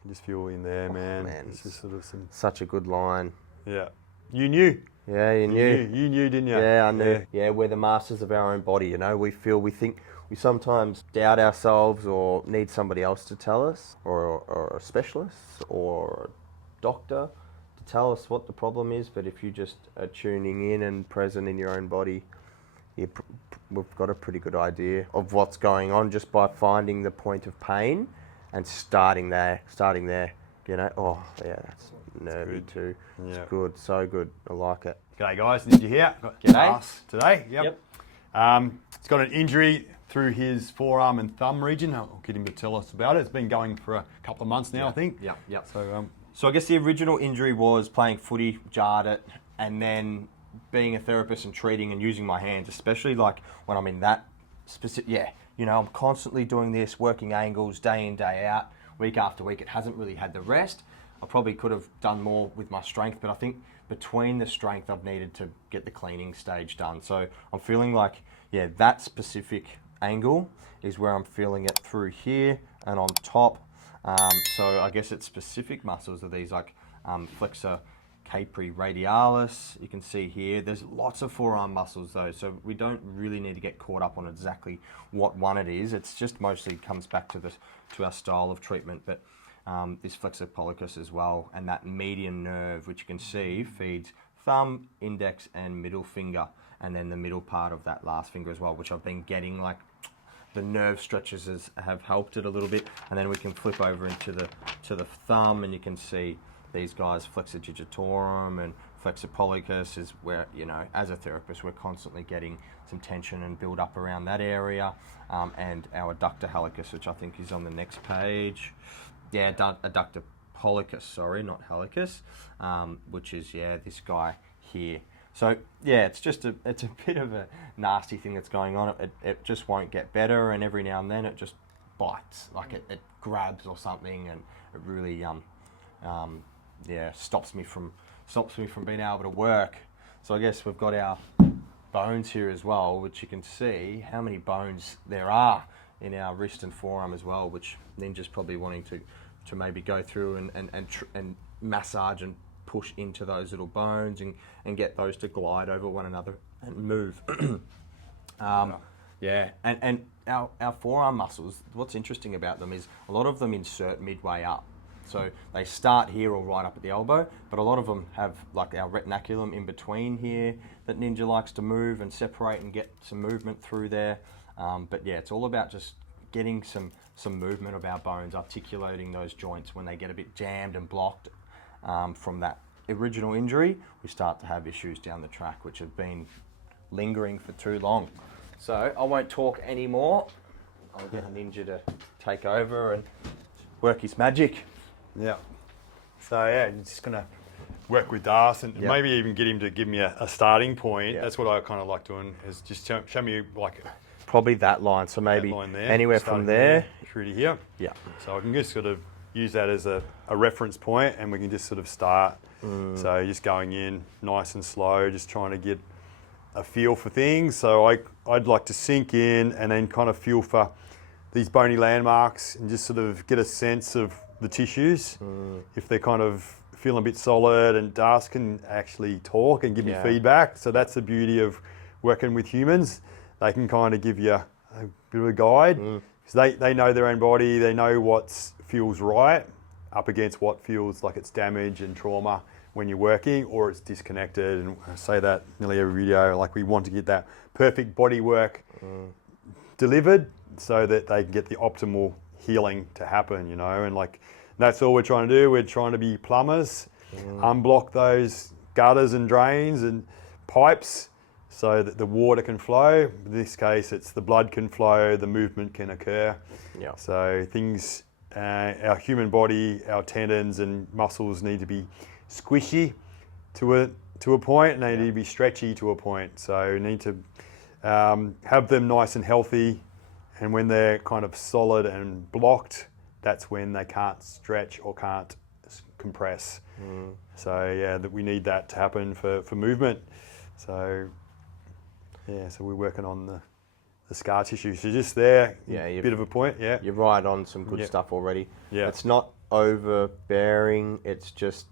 can just feel in there, man. Man, It's just sort of some... such a good line. Yeah. You knew. Yeah, you knew. You knew, didn't you? Yeah, I knew. Yeah, we're the masters of our own body, you know. We think, we sometimes doubt ourselves or need somebody else to tell us, or a specialist or a doctor to tell us what the problem is. But if you just are tuning in and present in your own body, we've got a pretty good idea of what's going on just by finding the point of pain and starting there, you know. Oh, yeah, that's nervy too. Yeah. It's good, so good. I like it. G'day guys, did you hear? G'day. Today, yep. He's got an injury through his forearm and thumb region. I'll get him to tell us about it. It's been going for a couple of months now, I think. Yeah. So, I guess the original injury was playing footy, jarred it, and then being a therapist and treating and using my hands, especially like when I'm in that specific, you know, I'm constantly doing this, working angles day in, day out, week after week. It hasn't really had the rest. I probably could have done more with my strength, but I think between the strength, I've needed to get the cleaning stage done. So I'm feeling like, that specific angle is where I'm feeling it through here and on top. So I guess it's specific muscles of these, like flexor capri radialis. You can see here, there's lots of forearm muscles though, so we don't really need to get caught up on exactly what one it is. It's just mostly comes back to our style of treatment. But this flexor pollicis as well, and that median nerve, which you can see feeds thumb, index, and middle finger, and then the middle part of that last finger as well, which I've been getting, like the nerve stretches have helped it a little bit. And then we can flip over into the thumb, and you can see these guys, flexor digitorum and flexor pollicis, is where, you know, as a therapist, we're constantly getting some tension and build up around that area, and our adductor hallucis, which I think is on the next page. Yeah, adductor pollicis, sorry, not hallucis, which is, this guy here. So, it's just it's a bit of a nasty thing that's going on. It just won't get better, and every now and then it just bites, like it grabs or something, and it really, stops me from being able to work. So I guess we've got our bones here as well, which you can see how many bones there are in our wrist and forearm as well, which Ninja's probably wanting to maybe go through and massage and push into those little bones and get those to glide over one another and move. And our forearm muscles, what's interesting about them is a lot of them insert midway up. So they start here or right up at the elbow, but a lot of them have like our retinaculum in between here that Ninja likes to move and separate and get some movement through there. It's all about just getting some movement of our bones, articulating those joints when they get a bit jammed and blocked from that original injury. We start to have issues down the track which have been lingering for too long. So I won't talk anymore. I'll get Ninja to take over and work his magic. Yeah. So you're just gonna work with Darcy and maybe even get him to give me a starting point. That's what I kind of like doing, is just show me like probably that line. So maybe line there, anywhere from there through to here. Yeah. So I can just sort of use that as a reference point, and we can just sort of start. So just going in nice and slow, just trying to get a feel for things. So I'd like to sink in and then kind of feel for these bony landmarks and just sort of get a sense of the tissues, if they're kind of feeling a bit solid, and Darcy can actually talk and give me feedback. So that's the beauty of working with humans. They can kind of give you a bit of a guide, because they know their own body, they know what feels right up against what feels like it's damage and trauma when you're working, or it's disconnected. And I say that nearly every video, like we want to get that perfect body work delivered so that they can get the optimal healing to happen, you know, and like that's all we're trying to do. We're trying to be plumbers, unblock those gutters and drains and pipes so that the water can flow. In this case, it's the blood can flow, the movement can occur. Yeah. So things, our human body, our tendons and muscles need to be squishy to a point, and they need to be stretchy to a point. So you need to have them nice and healthy. And when they're kind of solid and blocked, that's when they can't stretch or can't compress. So that we need that to happen for movement. So so we're working on the scar tissue. So just there, a bit of a point. Yeah, you're right on some good stuff already. Yeah, it's not overbearing. It's just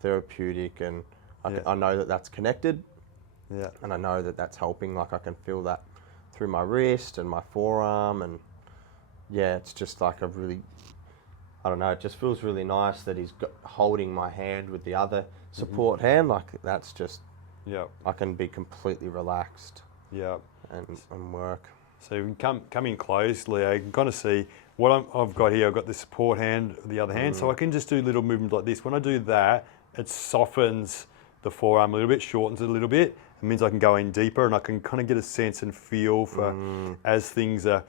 therapeutic, and I know that that's connected. Yeah. And I know that that's helping. Like I can feel that through my wrist and my forearm, and yeah, it's just like I don't know, it just feels really nice that he's holding my hand with the other support hand. Like that's just, I can be completely relaxed. Yeah. And work. So you can come in close, Leo. You can kind of see what I've got here. I've got the support hand, the other hand, so I can just do little movements like this. When I do that, it softens the forearm a little bit, shortens it a little bit. It means I can go in deeper, and I can kind of get a sense and feel for as things are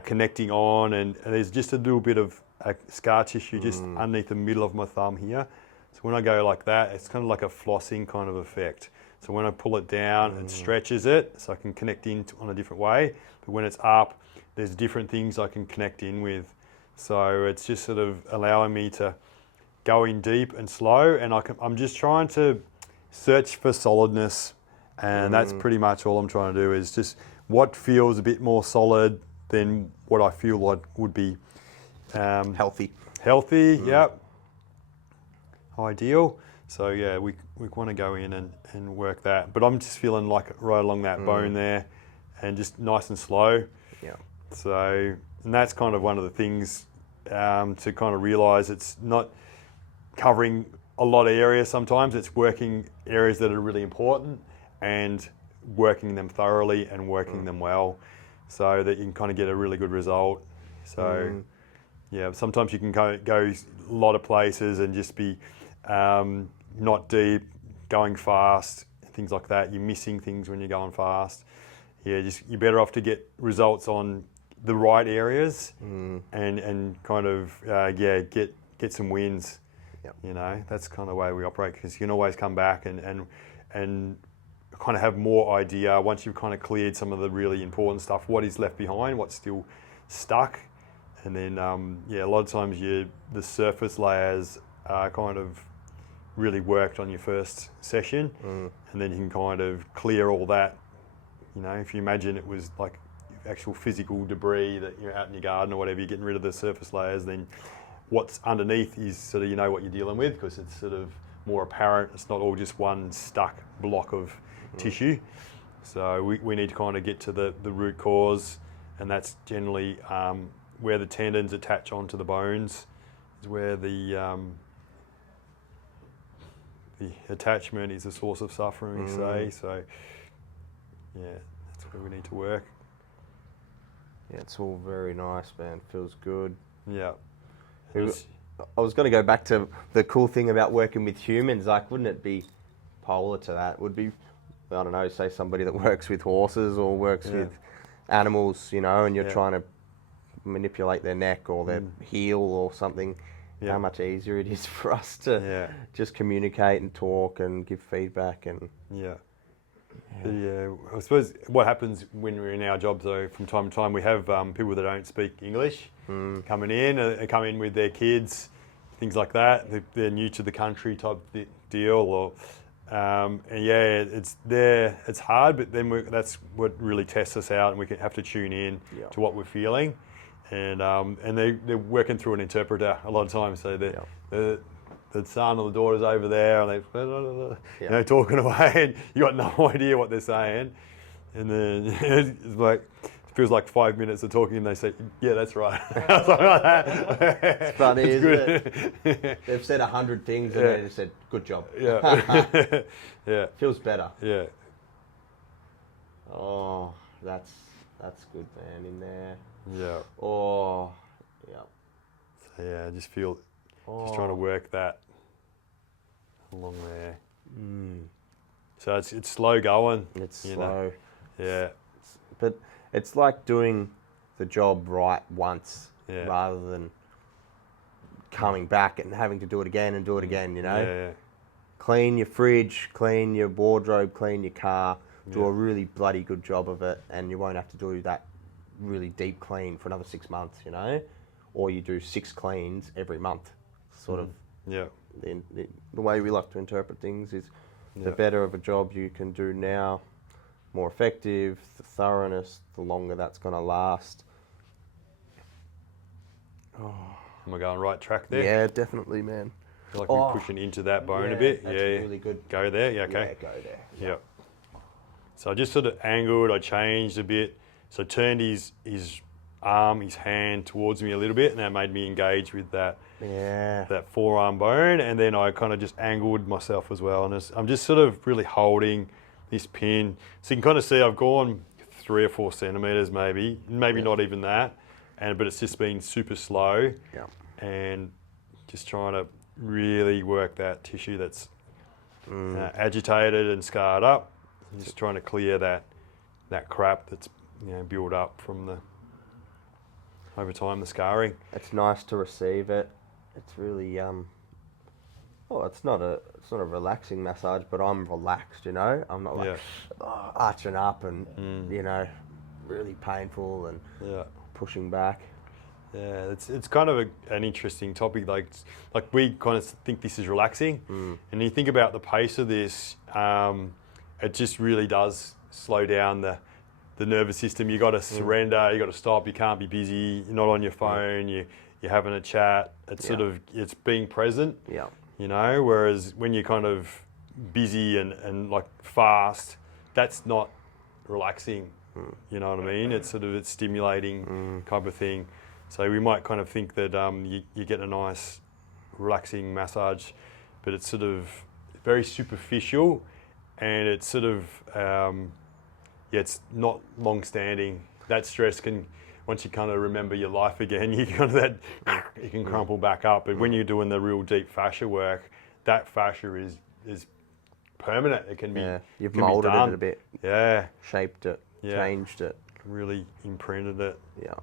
connecting on, and there's just a little bit of scar tissue just underneath the middle of my thumb here. So when I go like that, it's kind of like a flossing kind of effect. So when I pull it down, it stretches it, so I can connect in on a different way. But when it's up, there's different things I can connect in with. So it's just sort of allowing me to go in deep and slow, and I'm just trying to search for solidness, and that's pretty much all I'm trying to do, is just what feels a bit more solid than what I feel like would be Healthy. Yep. Ideal. So yeah, we want to go in and work that. But I'm just feeling like right along that bone there, and just nice and slow. Yeah. So, and that's kind of one of the things to kind of realise, it's not covering a lot of areas sometimes. It's working areas that are really important and working them thoroughly and working them well, so that you can kind of get a really good result. So yeah, sometimes you can go a lot of places and just be not deep, going fast, things like that. You're missing things when you're going fast. Yeah, you're better off to get results on the right areas and kind of get some wins. Yep. You know, that's kind of the way we operate, because you can always come back and kind of have more idea once you've kind of cleared some of the really important stuff, what is left behind, what's still stuck. And then, a lot of times the surface layers are kind of really worked on your first session, and then you can kind of clear all that. You know, if you imagine it was like actual physical debris that you're out in your garden or whatever, you're getting rid of the surface layers, then what's underneath is sort of, you know what you're dealing with, because it's sort of more apparent. It's not all just one stuck block of tissue. So we need to kind of get to the root cause, and that's generally where the tendons attach onto the bones, is where the attachment is a source of suffering, we say. So yeah, that's where we need to work. Yeah, it's all very nice, man. Feels good. Yeah. I was going to go back to the cool thing about working with humans. Like, wouldn't it be polar to that? Would be, I don't know, say somebody that works with horses or works with animals, you know, and you're trying to manipulate their neck or their heel or something. Yeah. How much easier it is for us to just communicate and talk and give feedback and I suppose what happens when we're in our jobs, though, from time to time, we have people that don't speak English coming in, come in with their kids, things like that. They're new to the country type deal, or it's hard, but then that's what really tests us out, and we have to tune in to what we're feeling, and they're working through an interpreter a lot of times, so the son or the daughter's over there, and they're talking away, and you got no idea what they're saying, and then it's like, it feels like 5 minutes of talking, and they say, "Yeah, that's right." Something like that. It's funny, isn't it? They've said 100 things, and they just said, "Good job." Yeah, yeah, feels better. yeah. Oh, that's good, man. In there. Yeah. Oh, yeah. So yeah, I just feel, just trying to work that along there. So it's slow going. It's slow. Know? Yeah. But it's like doing the job right once rather than coming back and having to do it again and do it again, you know? Yeah. Clean your fridge, clean your wardrobe, clean your car, do a really bloody good job of it, and you won't have to do that really deep clean for another 6 months, you know? Or you do 6 cleans every month, sort of. Yeah. The way we like to interpret things is the better of a job you can do now, more effective, the thoroughness, the longer that's going to last. Am I going right track there? Yeah, definitely, man. I feel like we're pushing into that bone a bit. That's Yeah, really good. go there. Yeah, okay. Yeah, go there. Yeah. So I just sort of angled. I changed a bit. So I turned his arm, his hand towards me a little bit, and that made me engage with that forearm bone. And then I kind of just angled myself as well. And I'm just sort of really holding this pin. So you can kind of see I've gone 3 or 4 centimeters, maybe not even that. But it's just been super slow. Yeah. And just trying to really work that tissue that's agitated and scarred up. Just trying to clear that crap that's built up from over time, the scarring. It's nice to receive it. It's really it's not a relaxing massage, but I'm relaxed, I'm not like arching up and really painful and pushing back. Yeah, it's kind of an interesting topic. Like we kind of think this is relaxing, and you think about the pace of this, it just really does slow down the nervous system. You got to surrender. You got to stop. You can't be busy. You're not on your phone. You're having a chat. It's it's being present. Yeah. Whereas when you're kind of busy and like fast, that's not relaxing. You know what I mean? It's it's stimulating type of thing. So we might kind of think that you get a nice relaxing massage, but it's sort of very superficial, and it's sort of it's not long standing. That stress can, once you kind of remember your life again, you can crumple back up. But when you're doing the real deep fascia work, that fascia is permanent. It can be. Yeah, you've moulded it a bit. Yeah. Shaped it. Yeah. Changed it. Really imprinted it. Yeah.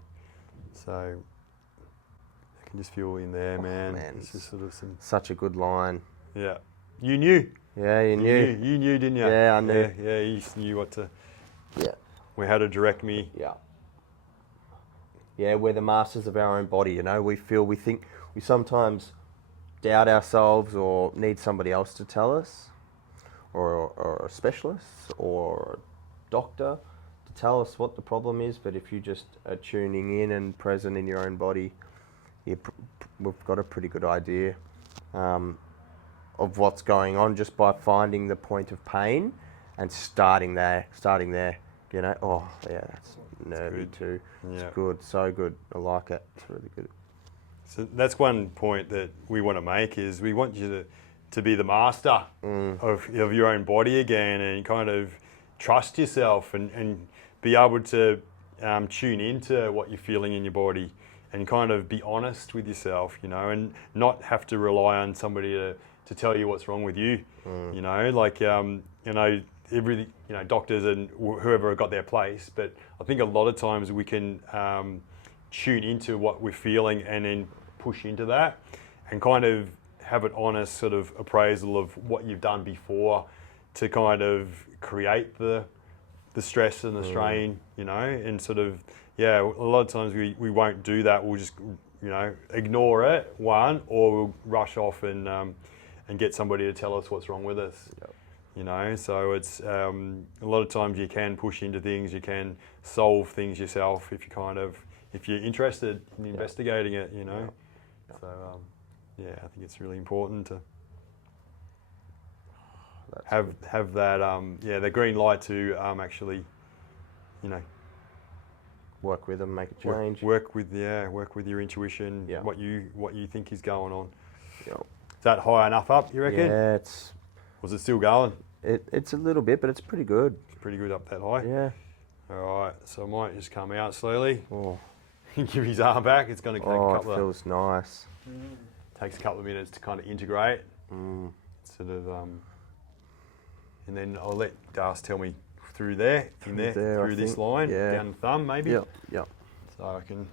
So I can just feel in there, man. It's just sort of such a good line. Yeah. You knew. Yeah, you knew. You knew, didn't you? Yeah, I knew. Yeah, you knew what to. Yeah. How to direct me. Yeah. Yeah, we're the masters of our own body. We think we sometimes doubt ourselves or need somebody else to tell us, or a specialist or a doctor to tell us what the problem is. But if you just are tuning in and present in your own body, we've got a pretty good idea of what's going on just by finding the point of pain and starting there. Oh yeah, that's nervy too. It's good, so good. I like it. It's really good. So that's one point that we want to make, is we want you to be the master of your own body again, and kind of trust yourself and be able to tune into what you're feeling in your body, and kind of be honest with yourself, and not have to rely on somebody to tell you what's wrong with you. Every doctors and whoever have got their place, but I think a lot of times we can tune into what we're feeling and then push into that, and kind of have an honest sort of appraisal of what you've done before to kind of create the stress and the strain, and sort of a lot of times we won't do that. We'll just ignore it, or we'll rush off and get somebody to tell us what's wrong with us. So it's a lot of times you can push into things, you can solve things yourself if you're interested in investigating it. So I think it's really important to have that the green light to actually work with them, make a change. Work with your intuition. What you think is going on. Yeah. Is that high enough up, you reckon? Yeah, Was it still going? It's a little bit, but it's pretty good. It's pretty good up that high? Yeah. All right, so I might just come out slowly. Oh. Give his arm back. It's going to take a couple it feels nice. Takes a couple of minutes to kind of integrate. Sort of, and then I'll let Darcy tell me through this line, down the thumb maybe. Yeah. So I can,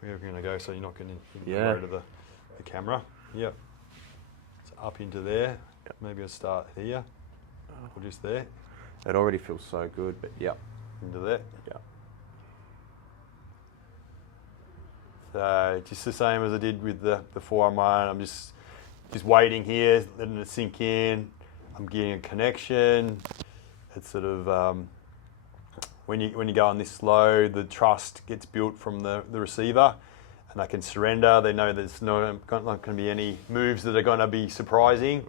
where are we going to go so you're not going to get rid of the camera. Yep. So up into there. Maybe I'll start here, or just there. It already feels so good, but into there. Yeah. So just the same as I did with the forearm one. I'm just waiting here, letting it sink in. I'm getting a connection. It's sort of when you go on this slow, the trust gets built from the receiver, and they can surrender. They know there's not going to be any moves that are going to be surprising.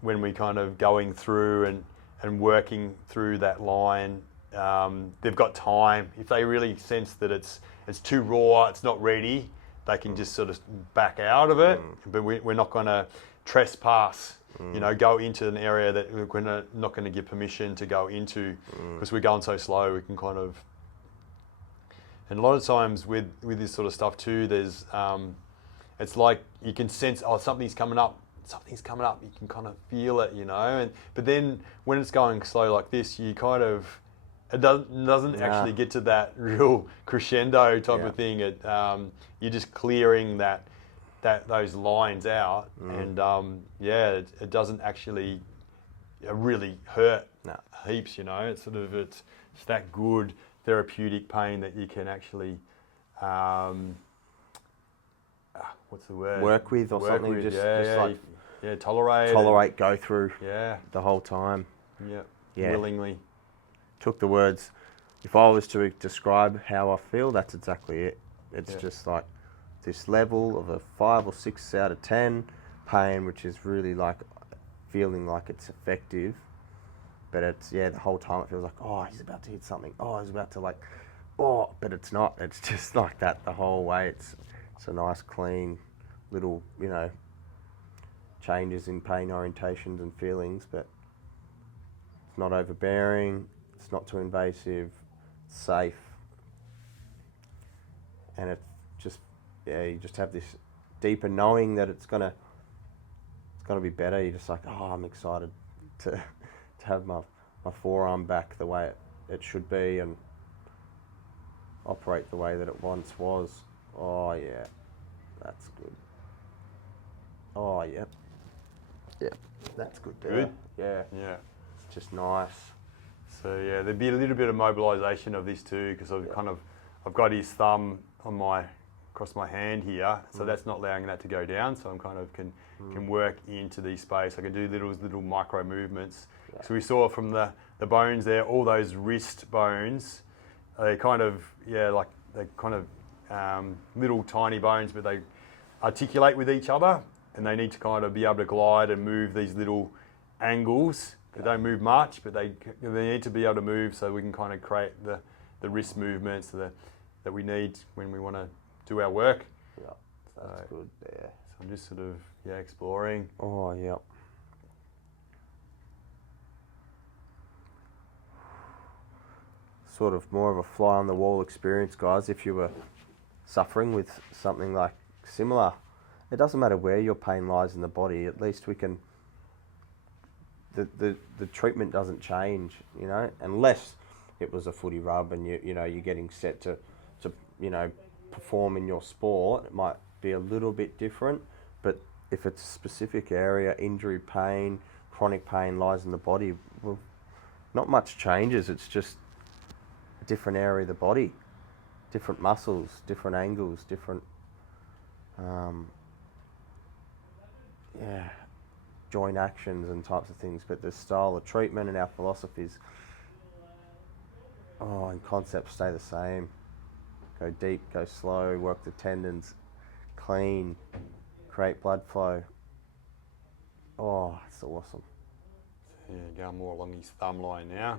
When we kind of going through and working through that line, they've got time. If they really sense that it's too raw, it's not ready, they can just sort of back out of it. But we're not going to trespass, go into an area that we're not going to give permission to go into, because we're going so slow. We can kind of, and a lot of times with this sort of stuff too, there's it's like you can sense, something's coming up. You can kind of feel it, but then when it's going slow like this, you kind of, it doesn't actually get to that real crescendo type of thing. You're just clearing those lines out, and it doesn't actually really hurt heaps. It's sort of it's that good therapeutic pain that you can actually what's the word? Work with or something. With, just tolerate, go through the whole time. Willingly. Took the words. If I was to describe how I feel, that's exactly it. It's just like this level of a 5 or 6 out of 10 pain, which is really like feeling like it's effective. But it's, the whole time it feels like, oh, he's about to hit something. Oh, he's about to but it's not. It's just like that the whole way. It's a nice, clean little, changes in pain orientations and feelings, but it's not overbearing, it's not too invasive, it's safe, and it's just, you just have this deeper knowing that it's gonna be better. You're just like, oh, I'm excited to have my forearm back the way it should be and operate the way that it once was. Oh yeah, that's good. Oh yeah. Yeah, that's good there. Good? Yeah. It's just nice. So there'd be a little bit of mobilisation of this too, because I've got his thumb across my hand here, so that's not allowing that to go down. So I'm kind of can work into the space. I can do little micro movements. Yeah. So we saw from the bones there, all those wrist bones, they kind of little tiny bones, but they articulate with each other. And they need to kind of be able to glide and move these little angles. They don't move much, but they need to be able to move, so we can kind of create the wrist movements that we need when we want to do our work. Yeah, that's good there. So I'm just sort of exploring. Oh yeah. Sort of more of a fly on the wall experience, guys. If you were suffering with something like similar. It doesn't matter where your pain lies in the body, at least we can, the treatment doesn't change, unless it was a footy rub and you're getting set to perform in your sport. It might be a little bit different, but if it's a specific area, injury, pain, chronic pain lies in the body, well, not much changes. It's just a different area of the body, different muscles, different angles, different joint actions and types of things, but the style of treatment and our philosophies and concepts stay the same. Go deep, go slow, work the tendons, clean, create blood flow. Oh, it's awesome. Going more along his thumb line now.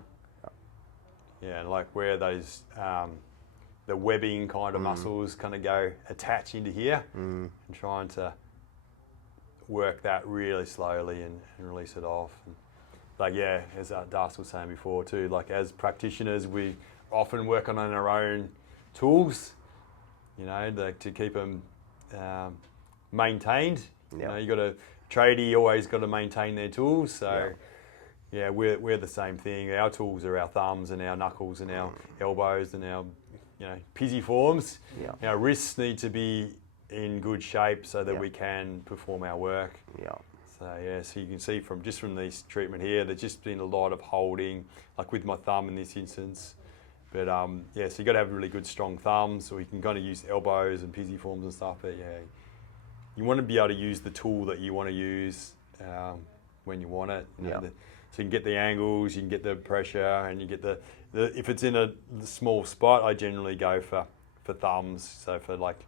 And like where those the webbing kind of muscles kind of go attach into here, and trying to work that really slowly and release it off. And as Darcy was saying before too, like as practitioners, we often work on our own tools, to keep them maintained. You got a tradie always got to maintain their tools. So we're the same thing. Our tools are our thumbs and our knuckles and our elbows and our pisiforms. Our wrists need to be in good shape so that we can perform our work. So you can see from this treatment here, there's just been a lot of holding, like with my thumb in this instance. But so you got to have really good strong thumbs, so we can kind of use elbows and pisiforms and stuff. But you want to be able to use the tool that you want to use when you want it. So you can get the angles, you can get the pressure, and you get the if it's in a small spot, I generally go for for thumbs, so for like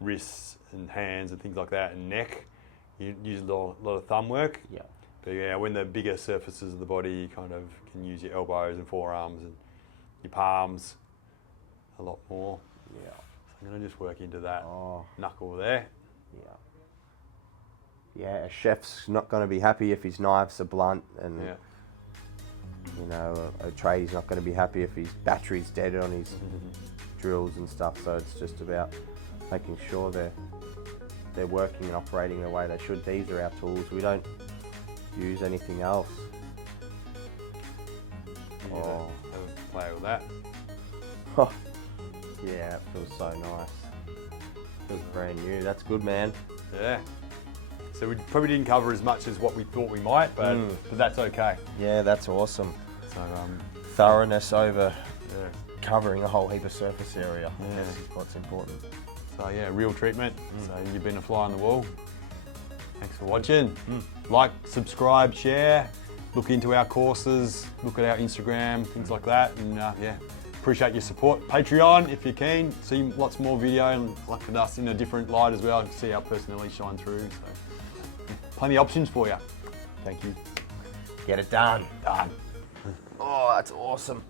wrists and hands and things like that, and neck, you use a lot of thumb work. Yeah. But yeah, when the bigger surfaces of the body, you kind of can use your elbows and forearms and your palms a lot more. Yeah. So I'm going to just work into that knuckle there. Yeah. Yeah, a chef's not going to be happy if his knives are blunt, and you know, a tradie's not going to be happy if his battery's dead on his drills and stuff. So it's just about making sure they're working and operating the way they should. These are our tools. We don't use anything else. Yeah, have a play with that. Yeah, it feels so nice. Feels brand new. That's good, man. Yeah. So we probably didn't cover as much as what we thought we might, but that's okay. Yeah, that's awesome. So Thoroughness over covering a whole heap of surface area. Yeah. That's what's important. So yeah, real treatment. So you've been a fly on the wall. Thanks for watching. Like, subscribe, share, look into our courses, look at our Instagram, things like that, and yeah, appreciate your support. Patreon, if you're keen, see lots more video and look at us in a different light as well, see our personality shine through. So yeah, plenty of options for you. Thank you. Get it done. Done. Oh, that's awesome.